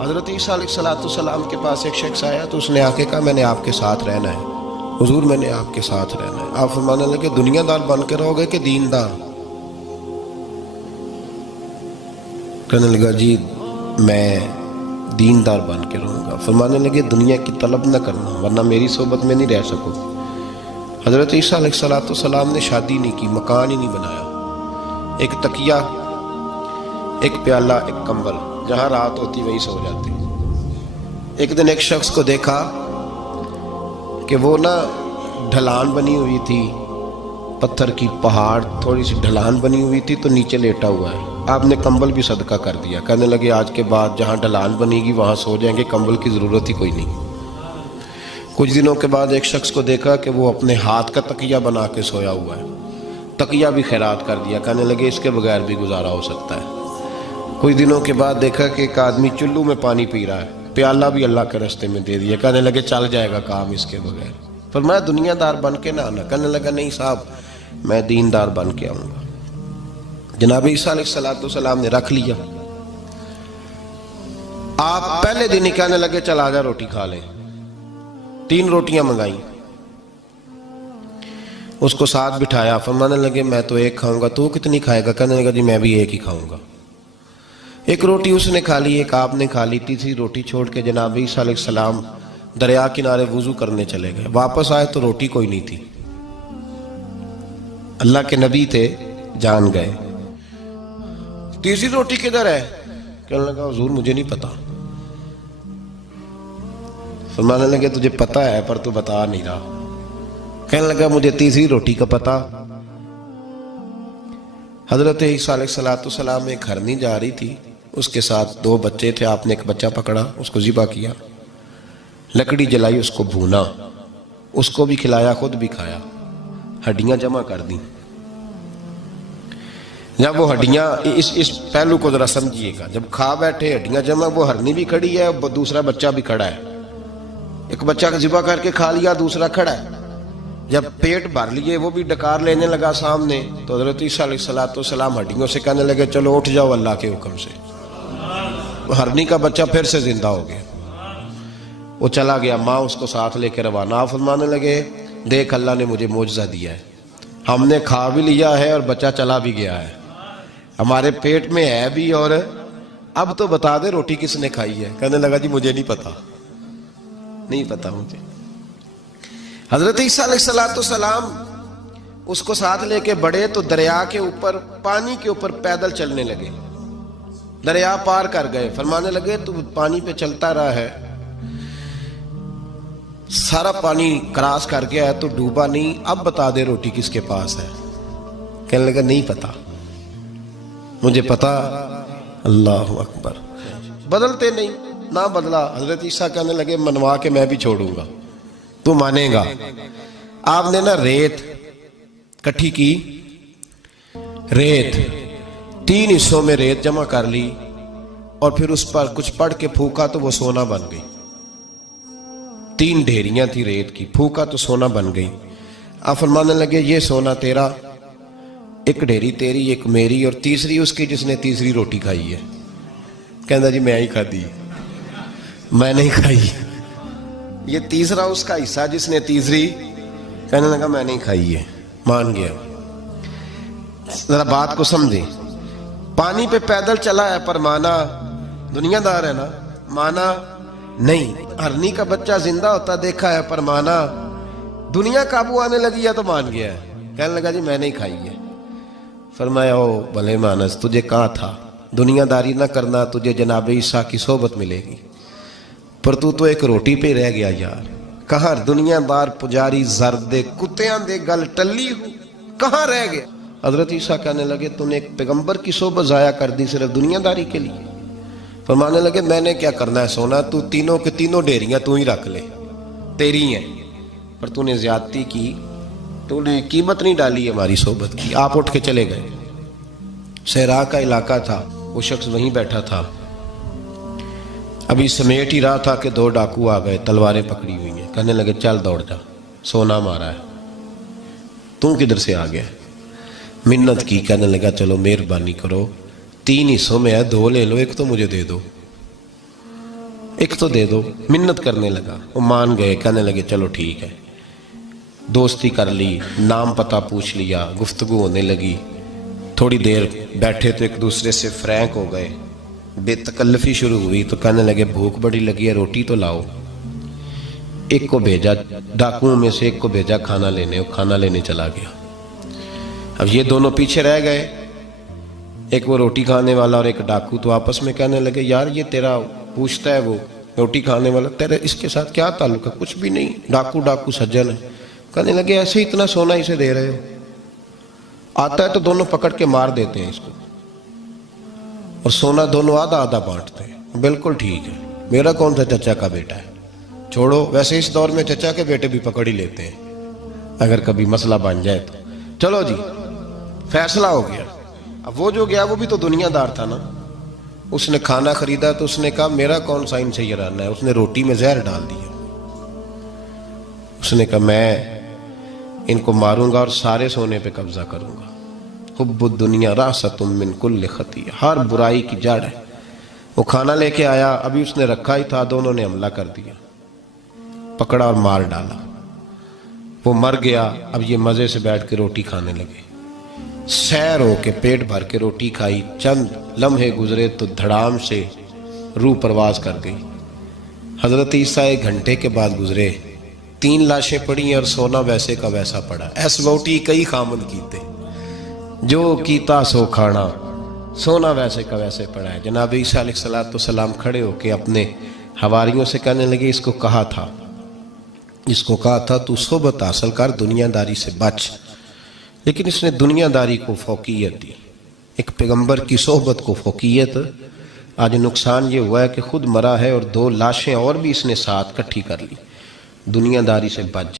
حضرت عیسیٰ علیہ السلام کے پاس ایک شخص آیا تو اس نے آ کے کہا میں نے آپ کے ساتھ رہنا ہے حضور، میں نے آپ کے ساتھ رہنا ہے۔ آپ فرمانے لگے دنیا دار بن کے رہو گے کہ دیندار؟ کہنے لگا جی میں دیندار بن کے رہوں گا۔ فرمانے لگے دنیا کی طلب نہ کرنا ورنہ میری صحبت میں نہیں رہ سکو۔ حضرت عیسیٰ علیہ السلام نے شادی نہیں کی، مکان ہی نہیں بنایا، ایک تکیہ، ایک پیالہ، ایک کمبل، جہاں رات ہوتی وہی سو جاتے۔ ایک دن ایک شخص کو دیکھا کہ وہ ڈھلان بنی ہوئی تھی، پتھر کی پہاڑ تھوڑی سی ڈھلان بنی ہوئی تھی تو نیچے لیٹا ہوا ہے۔ آپ نے کمبل بھی صدقہ کر دیا، کہنے لگے آج کے بعد جہاں ڈھلان بنے گی وہاں سو جائیں گے، کمبل کی ضرورت ہی کوئی نہیں۔ کچھ دنوں کے بعد ایک شخص کو دیکھا کہ وہ اپنے ہاتھ کا تکیہ بنا کے سویا ہوا ہے، تکیہ بھی خیرات کر دیا، کہنے لگے اس کے بغیر بھی گزارا ہو سکتا ہے۔ کچھ دنوں کے بعد دیکھا کہ ایک آدمی چلو میں پانی پی رہا ہے، پیالہ بھی اللہ کے راستے میں دے دیا، کہنے لگے چل جائے گا کام اس کے بغیر۔ فرمایا دنیا دار بن کے نہ آنا، کہنے لگا نہیں صاحب میں دیندار بن کے آؤں گا۔ جناب عیسیٰ علیہ السلام نے رکھ لیا۔ آپ پہلے دن ہی کہنے لگے چل آجا روٹی کھا لیں، 3 روٹیاں منگائیں، اس کو ساتھ بٹھایا، فرمانے لگے میں تو ایک کھاؤں گا، تو کتنی کھائے گا؟ کہنے لگا جی میں بھی ایک ہی کھاؤں گا۔ ایک روٹی اس نے کھا لی، ایک آپ نے کھا لی، تیسری روٹی چھوڑ کے جناب عیسیٰ علیہ السلام دریا کنارے وضو کرنے چلے گئے۔ واپس آئے تو روٹی کوئی نہیں تھی، اللہ کے نبی تھے، جان گئے۔ تیسری روٹی کدھر ہے؟ کہنے لگا حضور مجھے نہیں پتا۔ فرمانے لگے تجھے پتا ہے پر تو بتا نہیں رہا۔ کہنے لگا مجھے تیسری روٹی کا پتا۔ حضرت عیسیٰ علیہ السلام ایک ہرنی جا رہی تھی، اس کے ساتھ 2 بچے تھے، آپ نے ایک بچہ پکڑا، اس کو ذبح کیا، لکڑی جلائی، اس کو بھونا، اس کو بھی کھلایا، خود بھی کھایا، ہڈیاں جمع کر دیں۔ جب وہ ہڈیاں اس پہلو کو ذرا سمجھیے گا، جب کھا بیٹھے ہڈیاں جمع، وہ ہرنی بھی کھڑی ہے، دوسرا بچہ بھی کھڑا ہے، ایک بچہ ذبح کر کے کھا لیا، دوسرا کھڑا ہے۔ جب پیٹ بھر لیے وہ بھی ڈکار لینے لگا سامنے، تو حضرت عیسیٰ علیہ السلام ہڈیوں سے کہنے لگے چلو اٹھ جاؤ اللہ کے حکم سے۔ ہرنی کا بچہ پھر سے زندہ ہو گیا، وہ چلا گیا، ماں اس کو ساتھ لے کے روانہ۔ فرمانے لگے دیکھ اللہ نے مجھے معجزہ دیا ہے، ہم نے کھا بھی لیا ہے اور بچہ چلا بھی گیا ہے، ہمارے پیٹ میں ہے بھی، اور اب تو بتا دے روٹی کس نے کھائی ہے؟ کہنے لگا جی مجھے نہیں پتا، نہیں پتا مجھے۔ حضرت عیسیٰ علیہ السلام اس کو ساتھ لے کے بڑھے تو دریا کے اوپر، پانی کے اوپر پیدل چلنے لگے، دریا پار کر گئے۔ فرمانے لگے تو پانی پہ چلتا رہا ہے، سارا پانی کراس کر گیا ہے تو ڈوبا نہیں، اب بتا دے روٹی کس کے پاس ہے؟ کہنے لگا نہیں پتا مجھے پتا۔ اللہ اکبر، بدلتے نہیں، نہ بدلا۔ حضرت عیسیٰ کہنے لگے منوا کے میں بھی چھوڑوں گا، تو مانے گا۔ آپ نے ریت کٹھی کی، ریت 3 حصوں میں ریت جمع کر لی اور پھر اس پر کچھ پڑھ کے پھونکا تو وہ سونا بن گئی۔ 3 ڈھیریاں تھی ریت کی، پھونکا تو سونا بن گئی۔ آپ فرمانے لگے یہ سونا تیرا، ایک ڈھیری تیری، ایک میری، اور تیسری اس کی جس نے تیسری روٹی کھائی ہے۔ کہنا جی میں ہی کھا دی، میں نہیں کھائی۔ یہ تیسرا اس کا حصہ جس نے تیسری، کہنے لگا میں نہیں کھائی ہے، مان گیا۔ ذرا بات کو سمجھیں، پانی پہ پیدل چلا ہے پر مانا دنیا دار ہے نا، مانا نہیں۔ ہرنی کا بچہ زندہ ہوتا دیکھا ہے پر مانا، دنیا قابو آنے لگی ہے تو مان گیا ہے۔ کہنے لگا جی میں نہیں کھائی ہے۔ فرمایا او بھلے مانس، تجھے کہا تھا دنیا داری نہ کرنا، تجھے جناب عیسیٰ کی صحبت ملے گی، پر تو ایک روٹی پہ رہ گیا یار۔ کہاں دنیا دار پجاری زرد دے کتیاں دے گل ٹلی ہو، کہاں رہ گیا؟ حضرت عیسیٰ کہنے لگے تو نے ایک پیغمبر کی صحبت ضائع کر دی صرف دنیا داری کے لیے۔ فرمانے لگے میں نے کیا کرنا ہے سونا، تو تینوں کے تینوں ڈیریاں تو ہی رکھ لے، تیری ہیں، پر تو نے زیادتی کی، تو نے قیمت نہیں ڈالی ہماری صحبت کی۔ آپ اٹھ کے چلے گئے۔ صحرا کا علاقہ تھا، وہ شخص وہیں بیٹھا تھا، ابھی سمیٹ ہی رہا تھا کہ 2 ڈاکو آ گئے، تلواریں پکڑی ہوئی ہیں۔ کہنے لگے چل دوڑ جا، سونا مارا ہے، تو کدھر سے آ گیا؟ منت کی، کہنے لگا چلو مہربانی کرو، 3 حصوں میں ہے، 2 لے لو، ایک تو مجھے دے دو۔ ایک تو دے دو. منت کرنے لگا, وہ مان گئے, کہنے لگے چلو ٹھیک ہے. دوستی کر لی, نام پتہ پوچھ لیا, گفتگو ہونے لگی. تھوڑی دیر بیٹھے تو ایک دوسرے سے فرینک ہو گئے, بے تکلفی شروع ہوئی. تو کہنے لگے بھوک بڑی لگی ہے, روٹی تو لاؤ. ایک کو بھیجا, ڈاکوؤں میں سے ایک کو بھیجا کھانا لینے, وہ کھانا لینے چلا گیا. اب یہ دونوں پیچھے رہ گئے, ایک وہ روٹی کھانے والا اور ایک ڈاکو. تو آپس میں کہنے لگے یار یہ تیرا پوچھتا ہے وہ روٹی کھانے والا, تیرے اس کے ساتھ کیا تعلق ہے؟ کچھ بھی نہیں, ڈاکو ڈاکو سجن ہے. کہنے لگے ایسے اتنا سونا اسے دے رہے ہو, آتا ہے تو دونوں پکڑ کے مار دیتے ہیں اس کو, اور سونا دونوں آدھا آدھا بانٹتے ہیں. بالکل ٹھیک ہے, میرا کون سا چچا کا بیٹا ہے, چھوڑو. ویسے اس دور میں چچا کے بیٹے بھی پکڑ ہی لیتے ہیں اگر کبھی مسئلہ بن جائے تو. چلو جی فیصلہ ہو گیا. اب وہ جو گیا وہ بھی تو دنیا دار تھا نا, اس نے کھانا خریدا تو اس نے کہا میرا کون سا ان سے یہ رہنا ہے. اس نے روٹی میں زہر ڈال دیا. اس نے کہا میں ان کو ماروں گا اور سارے سونے پہ قبضہ کروں گا. حب الدنیا راست من کل خطیہ, ہر برائی کی جڑ ہے. وہ کھانا لے کے آیا, ابھی اس نے رکھا ہی تھا, دونوں نے حملہ کر دیا, پکڑا اور مار ڈالا. وہ مر گیا. اب یہ مزے سے بیٹھ کے روٹی کھانے لگے, سیر ہو کے پیٹ بھر کے روٹی کھائی. چند لمحے گزرے تو دھڑام سے روح پرواز کر گئی. حضرت عیسیٰ 1 گھنٹے کے بعد گزرے, 3 لاشیں پڑی اور سونا ویسے کا ویسا پڑا. ایس ووٹی کئی خامن کیتے, جو کیتا سو کھانا, سونا ویسے کا ویسے پڑا ہے. جناب عیسیٰ علیہ السلام کھڑے ہو کے اپنے حواریوں سے کہنے لگے اس کو کہا تھا تو صحبت حاصل کر, دنیا داری سے بچ. لیکن اس نے دنیا داری کو فوقیت دی, ایک پیغمبر کی صحبت کو فوقیت. آج نقصان یہ ہوا ہے کہ خود مرا ہے اور 2 لاشیں اور بھی اس نے ساتھ کٹھی کر لی. دنیا داری سے بچ.